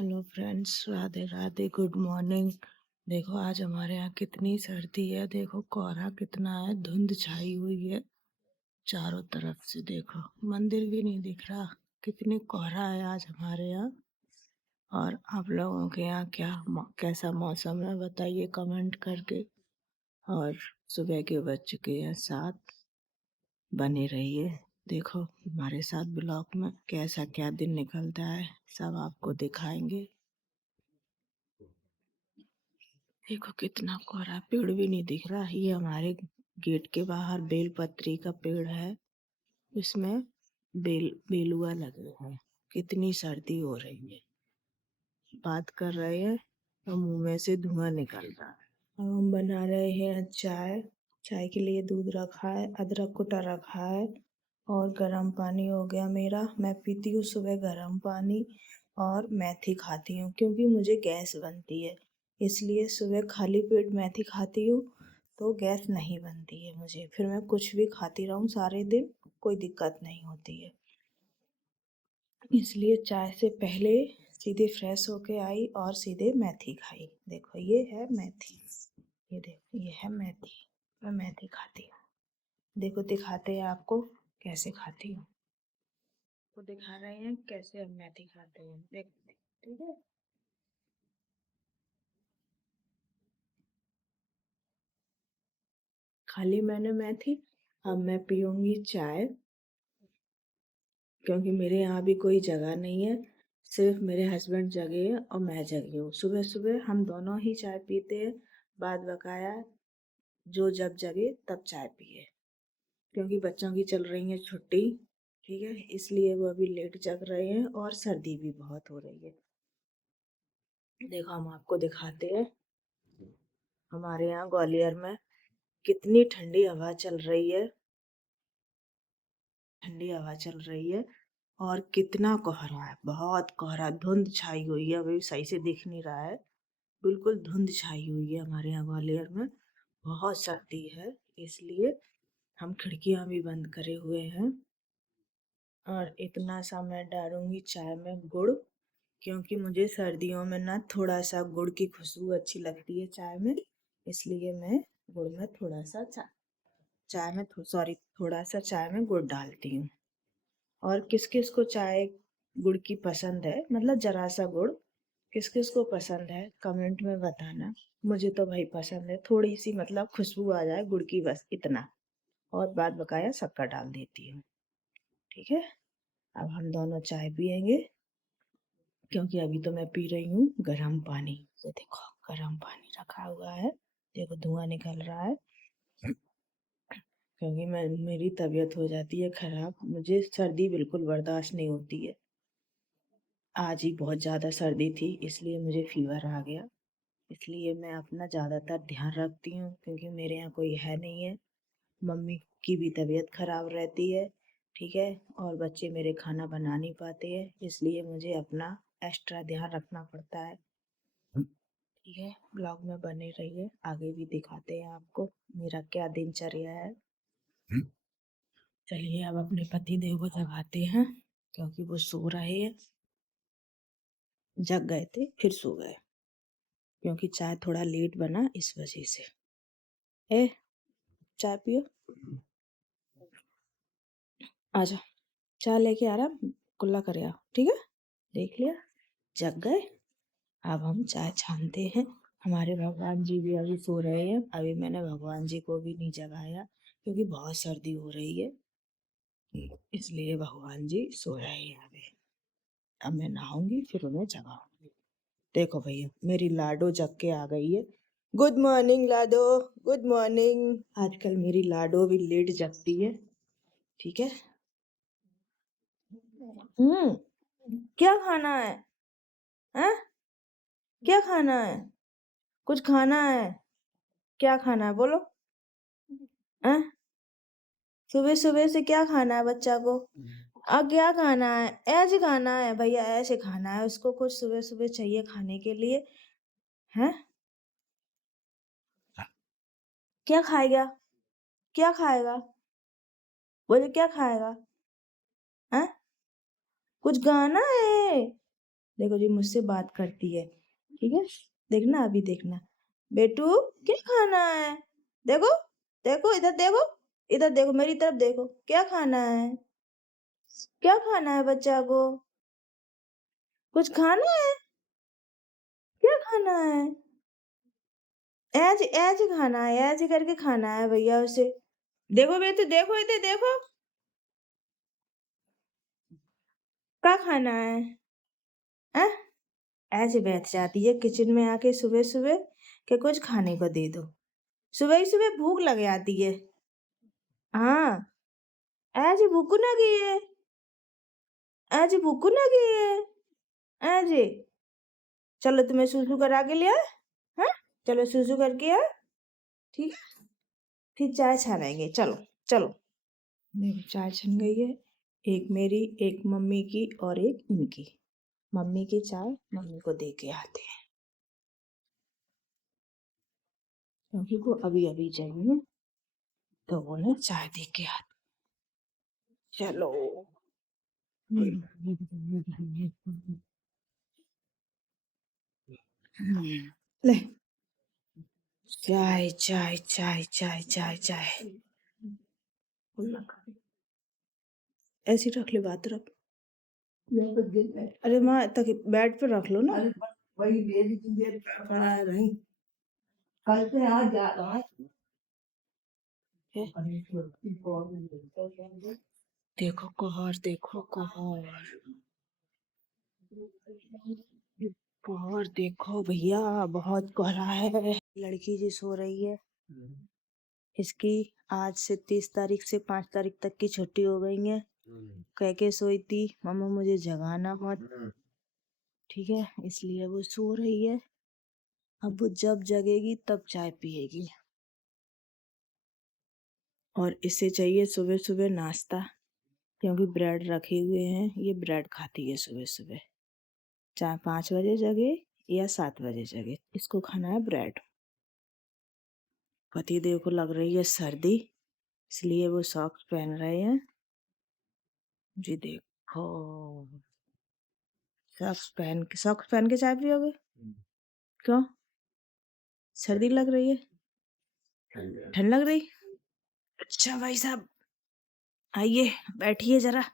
Hello friends, Radhe Radhe, good morning. देखो आज हमारे यहाँ कितनी सर्दी है। देखो कोहरा कितना है, धुंध छाई हुई है चारों तरफ से। देखो मंदिर भी नहीं दिख रहा, कितनी कोहरा है आज हमारे यहाँ। और आप लोगों के यहाँ कैसा मौसम है बताइए कमेंट करके। और सुबह के बज चुके हैं 7। बने रहिए, देखो हमारे साथ ब्लॉग में कैसा क्या दिन निकलता है सब आपको दिखाएंगे। देखो कितना कोहरा, पेड़ भी नहीं दिख रहा। ये हमारे गेट के बाहर बेलपत्री का पेड़ है, इसमें बेलुआ लगे हैं। कितनी सर्दी हो रही है, बात कर रहे हैं तो मुंह में से धुआं निकल रहा है। अब हम बना रहे हैं चाय। चाय के लिए दूध रखा है, अदरक कुटा रखा है और गर्म पानी हो गया मेरा। मैं पीती हूँ सुबह गर्म पानी और मेथी खाती हूँ क्योंकि मुझे गैस बनती है, इसलिए सुबह खाली पेट मेथी खाती हूँ तो गैस नहीं बनती है मुझे। फिर मैं कुछ भी खाती रहूँ सारे दिन, कोई दिक्कत नहीं होती है। इसलिए चाय से पहले सीधे फ्रेश होके आई और सीधे मेथी खाई। देखो ये है मेथी, ये देखो ये है मेथी। मैं मेथी खाती हूँ। देखो दिखाते हैं आपको कैसे खाती हूँ, को दिखा रहे हैं कैसे हम मेथी खाते हैं। देखते ठीक है। खाली मैंने मेथी। अब मैं पीऊंगी चाय क्योंकि मेरे यहाँ भी कोई जगह नहीं है, सिर्फ मेरे हस्बैंड जगे हैं और मैं जगी हूँ। सुबह सुबह हम दोनों ही चाय पीते हैं, बाद बकाया जो जब जगे तब चाय पिए। क्योंकि बच्चों की चल रही है छुट्टी, ठीक है, इसलिए वो अभी लेट जग रहे हैं और सर्दी भी बहुत हो रही है। देखो हम आपको दिखाते हैं हमारे यहाँ ग्वालियर में कितनी ठंडी हवा चल रही है। ठंडी हवा चल रही है और कितना कोहरा है, बहुत कोहरा, धुंध छाई हुई है। अभी सही से दिख नहीं रहा है, बिल्कुल धुंध छाई हुई है हमारे यहाँ ग्वालियर में। बहुत सर्दी है, इसलिए हम खिड़कियां भी बंद करे हुए हैं। और इतना सा मैं डालूंगी चाय में गुड़, क्योंकि मुझे सर्दियों में ना थोड़ा सा गुड़ की खुशबू अच्छी लगती है चाय में, इसलिए मैं गुड़ में थोड़ा सा थोड़ा सा चाय में गुड़ डालती हूँ। और किस किस को चाय गुड़ की पसंद है, मतलब जरा सा गुड़ किस किस को पसंद है कमेंट में बताना। मुझे तो भाई पसंद है, थोड़ी सी मतलब खुशबू आ जाए गुड़ की, बस इतना। और बाद बकाया शक्कर डाल देती हूँ, ठीक है। अब हम दोनों चाय पियेंगे क्योंकि अभी तो मैं पी रही हूँ गर्म पानी। ये देखो गर्म पानी रखा हुआ है, देखो धुआं निकल रहा है। क्योंकि मेरी तबीयत हो जाती है खराब, मुझे सर्दी बिल्कुल बर्दाश्त नहीं होती है। आज ही बहुत ज़्यादा सर्दी थी, इसलिए मुझे फीवर आ गया। इसलिए मैं अपना ज़्यादातर ध्यान रखती हूँ क्योंकि मेरे यहाँ कोई है नहीं है। मम्मी की भी तबीयत खराब रहती है, ठीक है, और बच्चे मेरे खाना बना नहीं पाते हैं, इसलिए मुझे अपना एक्स्ट्रा ध्यान रखना पड़ता है, ठीक है। ब्लॉग में बने रहिए, आगे भी दिखाते हैं आपको मेरा क्या दिनचर्या है। चलिए अब अपने पति देव को जगाते हैं क्योंकि वो सो रहे हैं, जग गए थे फिर सो गए क्योंकि चाय थोड़ा लेट बना इस वजह से। ए चाय पियो, आजा चाय लेके आ रहा, कुल्ला करे आओ, ठीक है। देख लिया, जग गए। अब हम चाय छानते हैं। हमारे भगवान जी भी अभी सो रहे हैं, अभी मैंने भगवान जी को भी नहीं जगाया क्योंकि बहुत सर्दी हो रही है, इसलिए भगवान जी सो रहे हैं अभी। अब मैं नहाऊंगी फिर उन्हें जगाऊंगी। देखो भैया मेरी लाडो जग के आ गई है। गुड मॉर्निंग लाडो, गुड मॉर्निंग। आजकल मेरी लाडो भी लेट जगती है, ठीक है। क्या खाना है? हैं? क्या खाना है? कुछ खाना है? क्या खाना है बोलो? हैं? सुबह सुबह से क्या खाना है बच्चा को? क्या खाना है? ऐसे खाना है भैया, ऐसे खाना है उसको, कुछ सुबह सुबह चाहिए खाने के लिए। हैं? क्या खाएगा? क्या खाएगा? बोले क्या खाएगा? हैं? कुछ गाना है? देखो जी मुझसे बात करती है, ठीक है? देखना अभी देखना। बेटू क्या खाना है? देखो, देखो इधर देखो मेरी तरफ देखो, क्या खाना है? क्या खाना है बच्चा को? कुछ खाना है? क्या खाना है? ऐज ऐज खाना है, ऐज करके खाना है भैया उसे। देखो बेटू देखो इधर देखो, क्या खाना है? हैं? ऐसे बैठ जाती है किचन में आके सुबह सुबह कि कुछ खाने को दे दो। सुबह ही सुबह भूख लग जाती है। हाँ, ऐसे भूख लगी है, ऐसे भूख लगी है, ऐसे। चलो तुम्हें सुसु करा के लिया, हाँ? चलो सुसु करके आ, ठीक है? फिर चाय छानेंगे, चलो चलो। मेरी चाय छन गई है, एक मेरी, एक मम्मी की और एक इनकी। मम्मी की चाय मम्मी को दे के आते हैं, क्योंकि वो अभी अभी चाहिए, तो वो ना चाय दे के आते। चलो। ले चाय चाय चाय चाय चाय चाय। ऐसी रख ले, बात रख। अरे माँ तक बेड पे रख लो ना। वही नहीं, कल से आज जा रहा है। देखो कोहर, देखो कोहर, कोहर देखो भैया, बहुत कोहरा है। लड़की जी सो रही है, इसकी आज से 30 तारीख से 5 तारीख तक की छुट्टी हो गई है। कह के सोई थी मम्मा मुझे जगाना मत, ठीक है? इसलिए वो सो रही है। अब वो जब जगेगी तब चाय पिएगी, और इसे चाहिए सुबह सुबह नाश्ता, क्योंकि ब्रेड रखे हुए हैं, ये ब्रेड खाती है सुबह सुबह। चाहे 5 बजे जगे या 7 बजे जगे, इसको खाना है ब्रेड। पतिदेव को लग रही है सर्दी, इसलिए वो सॉक्स पहन रहे हैं जी। देखो सॉक्स पहन के चाय पियोगे? क्यों? सर्दी लग रही है? ठंड लग रही? अच्छा भाई साहब, आइए बैठिए जरा।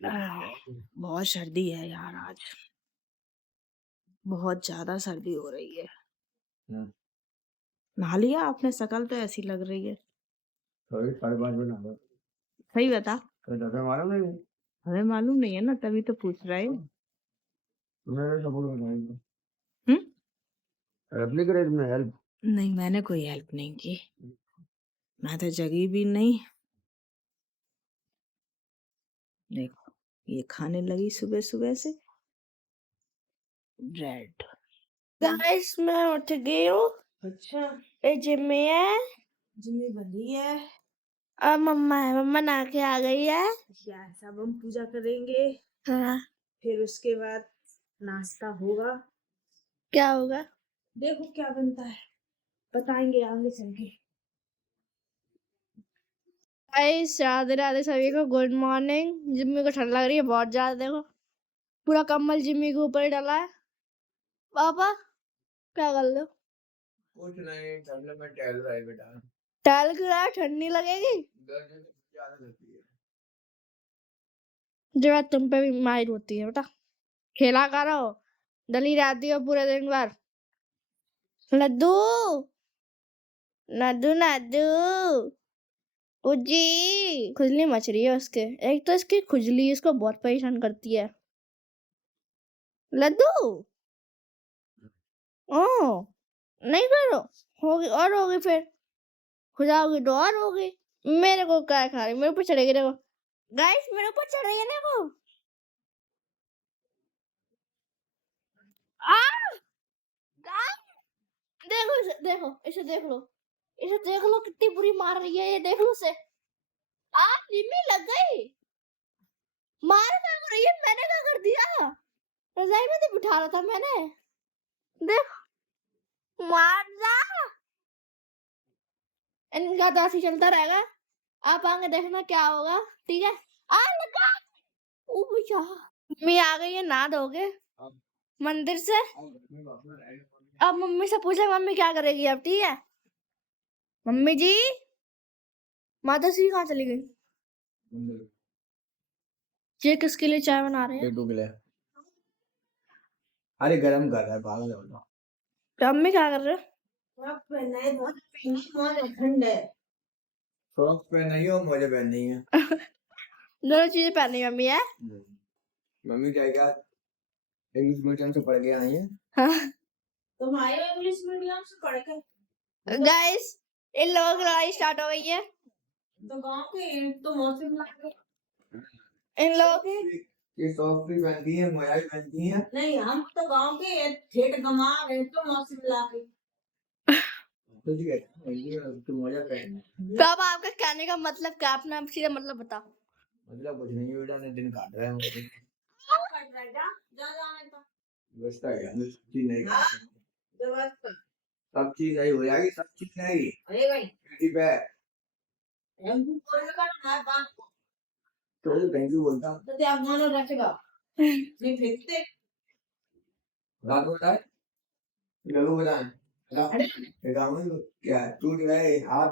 बहुत सर्दी है यार आज, बहुत ज्यादा सर्दी हो रही है। नहा लिया आपने? शकल तो ऐसी लग रही है। सही बता। हमें मालूम नहीं है ना, तभी तो पूछ रहे हैं। हेल्प नहीं, मैंने कोई हेल्प नहीं की, मैं तो जगी भी नहीं। देखो ये खाने लगी सुबह सुबह से ब्रेड। गाइस मैं उठ गई हूँ। अच्छा, ये जिम्मी है, जिम्मी बंधी है, और मम्मा है, मम्मा नहा के आ गई है। सब हम पूजा करेंगे, हाँ। फिर उसके बाद नाश्ता होगा। क्या होगा? देखो क्या बनता है, बताएंगे आगे चल के। गाइस राधे राधे सभी को, गुड मॉर्निंग। जिम्मी को ठंड लग रही है बहुत ज्यादा, देखो पूरा कम्बल जिम्मी के ऊपर ही डाला है। पापा क्या कर लो? कुछ नहीं, ठंड में टहल रहा है बेटा। टहल क्यों रहा है? ठंड नहीं लगेगी? ज्यादा लगती है। जो तुम पे भी माहिर होती है बेटा, खेला करो, डली रहती हो पूरे दिन भर। लड्डू नद्दू नद्दू उजी, खुजली मच रही है उसके, एक तो इसकी खुजली इसको बहुत परेशान करती है। लड्डू ओ नहीं करो, होगी और होगी, फिर खुजाओगी तो और होगी। मेरे को क्या खा रही, मेरे ऊपर चढ़ेगी देखो। गाइस मेरे ऊपर चढ़ रही है ना वो। आ गाइस देखो इसे, देखो इसे देख लो, इसे देख लो कितनी बुरी मार रही है ये, देख लो इसे। आ जिम्मी लग गई, मार क्या कर रही है? मैंने क्या कर दिया? रजाई में तो बिठा रहा था मैंने, देख मार जा। इनका तो ऐसे चलता रहेगा, आप आगे देखना क्या होगा, ठीक है? आ लगा, ओ भैया मम्मी आ गई है, नहा धोके मंदिर से। अब मम्मी से पूछे मम्मी क्या करेगी अब, ठीक है। मम्मी जी, माता श्री कहाँ चली गई? ये किसके लिए चाय बना रहे हैं? पेटू के लिए। अरे गरम कर रहा है, पागल है वो। तो मम्मी क्या कर रहे हो? ठंड है। फ्रॉक पहनाई हो, मुझे पहननी है। दोनों चीजें पहनी मम्मी है। मम्मी क्या इंग्लिश मीडियम से पढ़ के आई है। हाँ। तुम आए हो इंग्लिश मीडियम से पढ़ के? गाइस, इन लोगों की लड़ाई स्टार्ट हो गई है। तो गांव के तो मौसम लाके इन लोगों की ये सॉफ्ट भी पहनती है, मोजा भी पहनती है। नहीं, हम तो गांव के ठेठ गमार है तो मौसम लाके। तो जी तो मोजा पहन। तो अब आपका कहने का मतलब क्या, अपना सीधा मतलब बताओ। मतलब कुछ नहीं, बेटा ने दिन काट रहा है मुझे। काट रहा है, जा जाने का व्यवस्था है, चीज नहीं काटती। व्यवस्था सब चीज आई हो जाएगी, सब चीज नहीं अरे भाई बेटी पे। हम बोल का ना बात को तो थैंक यू बोलता हूँ। तो आप मानो रखेगा नहीं फेंकते रात को बताए, लोगों को बताएं गाँव में क्या टूट गए हाथ।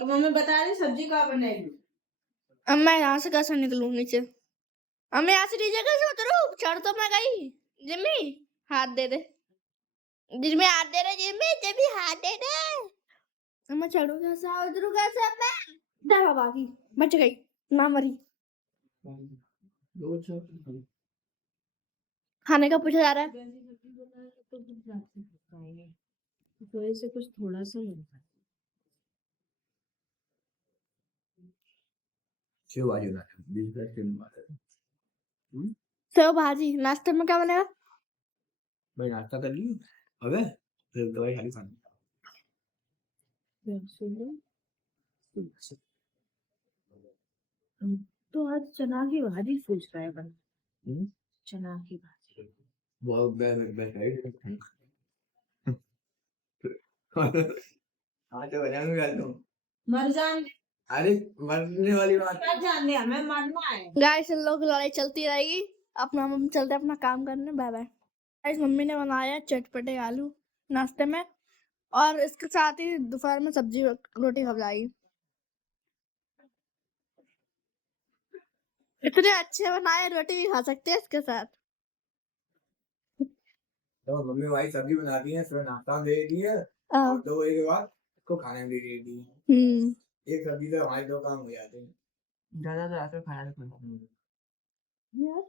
तो मम्मी बता रही सब्जी कहाँ बनाएगी। अब मैं यहाँ से कैसे निकलूं नीचे? अब मैं यहाँ से नीचे कैसे उतरूं? चढ़ तो मैं गई। जिम्मी हाथ दे दे, जिम्मी हाथ दे दे, जिम्मी जिम्मी हाथ दे दे। अब मैं चढ़ू कैसे, उतरू कैसे? अब मैं दे बाबा की बच गई ना मरी। खाने का पूछा जा रहा है। तो ऐसे कुछ थोड़ा सा लगता है। सेव भाजी बनाते। सेव भाजी नाश्ते में क्या बनेगा? मैं नाश्ता कर लियो अबे, फिर दवाई खाली खानी। तो आज चना की भाजी सोच रहा है बना। चना की भाजी बहुत बेस्ट है। हाँ तो बजाने वाले तुम मर जान। अरे मरने वाली बात क्या जानने हमें मरना है। गाइस, इन लोगों की लड़ाई चलती रहेगी। अपना मम्मी चलते अपना काम करने। Bye bye. गाइस, मम्मी ने बनाया चटपटे आलू नाश्ते में, और इसके साथ ही दोपहर में सब्जी रोटी खा जाएगी। इतने अच्छे बनाए, रोटी भी खा सकते हैं इसके साथ। तो मम्मी भाई सब्जी बनाती है, फिर नाश्ता दे दी है और 2 बजे के बाद इसको खाने भी दे दी है। एक सब्जी से हमारे 2 काम हो जाते हैं। ज्यादा तो ऐसे खाना नहीं यार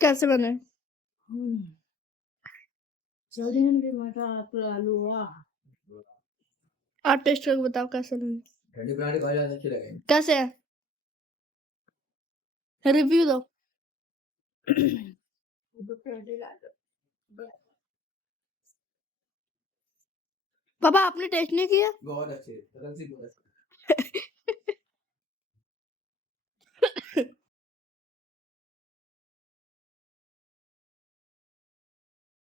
कैसे बने? सोयाबीन के मटर आलू हुआ। आप टेस्ट करके बताओ कैसे बने। ठंडी पराठे खा जाते अच्छे लगे। कैसे है, रिव्यू दो। पापा आपने टेस्ट नहीं किया? बहुत अच्छे, बहुत अच्छे।